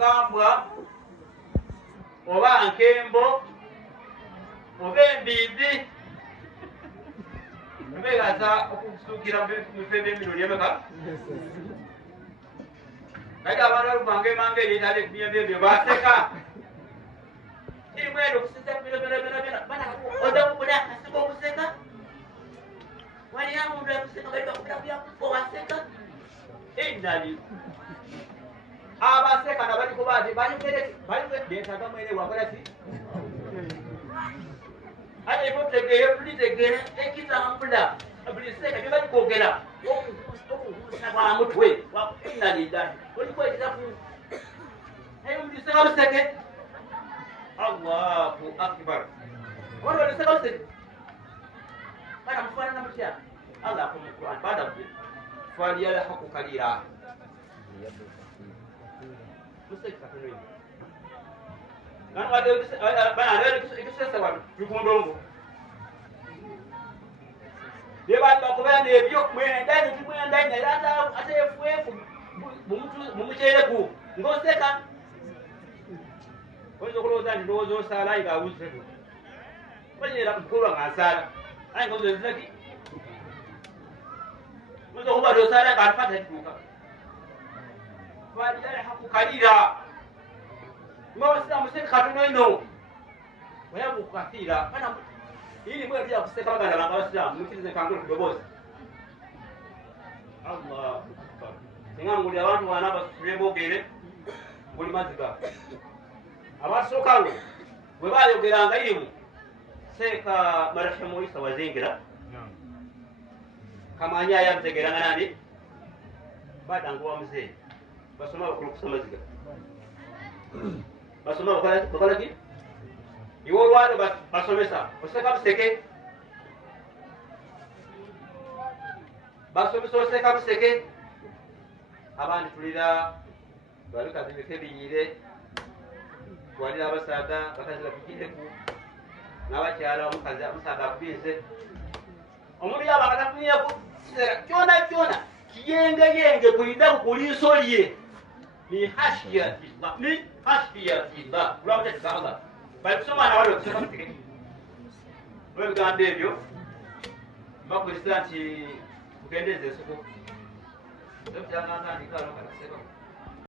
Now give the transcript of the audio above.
ngambwa oba nkembo oba embizi mbegaza okusuukira mu bifo eby'emirundi emeka kati abantu alubange mange ebyetale kubiyembe ebyo baseka kimwendo okuseka byona odamubula aseka okuseka waliyamuntu akuseka balibakubirakuyakufa waseka enali abaseka nabaliko bati balikwedetaga mwene wakolaki ate ifo tulitegera ekizambula buli seka byebalikogera okugusa kwa mutwe inalidani olikweteraku naye muliseka buseke Allahu akbar wano oliseka buseke bana mufaanana mutya Allah akumu Qur'an baada bwe faliyalhaku kalira museka katono bana ekisesa wano tukundongo bebali bakubera nebyo mwendani timwendani naye ate efuefu mumucereku ngoseka oyinza okulowooza nti ndowooza osaala ayi ngaawuzireku olinera mukulwa nga nsaala aye nga ozenzaki oyinza okuba ti osaala nga atufata kituuka faliyalhaku kalira ngawasira museka katono ino wayabu kukathira bana ili mwe ndio kuseka baganda banga Abasiramu mukirize kangulu kudoboza Allah akbar nganguli abantu wana basubebogere buli maziga abasokawo bwe bayogeranga ilimu seka marhamu Isa wazingira kamanya yamtegeranga nani badango wa mzee basoma kusoma ziga basoma bakala ki iwo lwano basomesa oseka buseke basomesa oseka buseke abandi tulira balikazi bikebiyire twalira abasaga bakazi bakikireku n'abakyala omukazi omusaga akubize omuntu yaba akatafunyeku kyona kiyengeyenge kulinda kuliiso lye ni hashiyatullah lwabutatiga Allah balikusoma na wale okusoma mutike olwebigambo ebyo bakulisira nti mugendeze esoko ebyagantandikaalo kanaseka